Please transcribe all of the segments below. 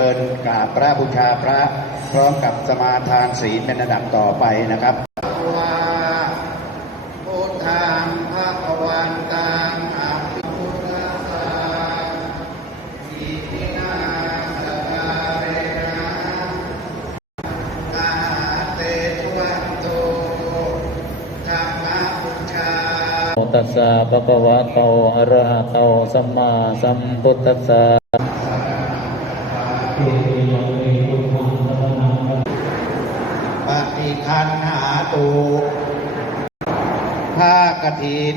เดินกราบพระบูชาพระ พร้อมกับสมาทานศีลเป็นระดับต่อไปนะครับวาพุทธังภะคะวันตังอะภิพุทธัสสะอิมินาสการะนาเตชวันโตธรรมบูชาโมตัสสะภะคะวะโตอะระหะโตสัมมาสัมพุทธัสสะ ฏิคันหาตูผ้ากถิน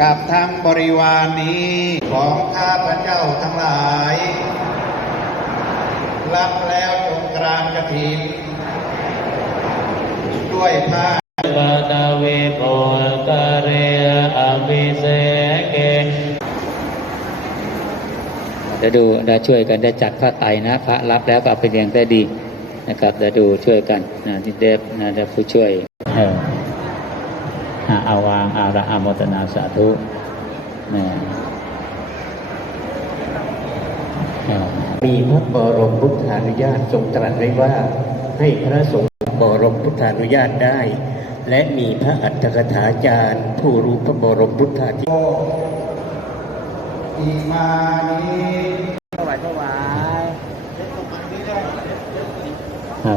กับทั้งบริวารนนี้ของข้าพระเจ้าทั้งหลาย รับแล้วจงกรานกถิน ด้วยผ้าปาตาเวโภกเรอภิเสเกเดี๋ยวดูได้ช่วยกันได้จัดพระไตรนะ พระรับแล้วก็เอาไปเรียงได้ดี นะครับเดี๋ยวดูช่วยกันนะที่เดฟนะเดฟผู้ช่วยเอออะเอาวางเอาละอาโมทนาสาธุนะเออมีพระบรมพุทธานุญาตทรงตรัสไว้ว่า ให้พระสงฆ์บรมพุทธานุญาตได้ และมีพระอัตถกถาจารย์ ผู้รู้พระบรมพุทธาธิอิมานิ อ่า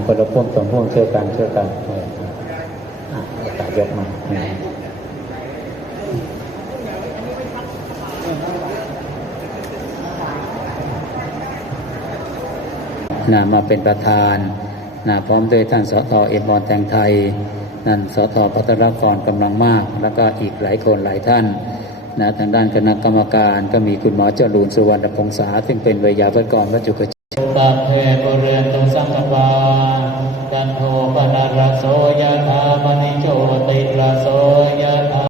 คนละพวกสองพวกช่วยกันช่วยกันเอออะตายกมาเออนะมาเป็นประธานนะพร้อมด้วยท่านสทเอ็มบอลแตงไทย นั่นสทพัทรกรกำลังมาก แล้วก็อีกหลายคนหลายท่านนะทางด้านคณะกรรมการก็มีคุณหมอจรูนสุวรรณพงษาซึ่งเป็นวิทยาเพื่อกรวัจจุก ตัดเทปุเรตุสังกปาจันโทปนารโสยะธามณิโชติระโสยะธา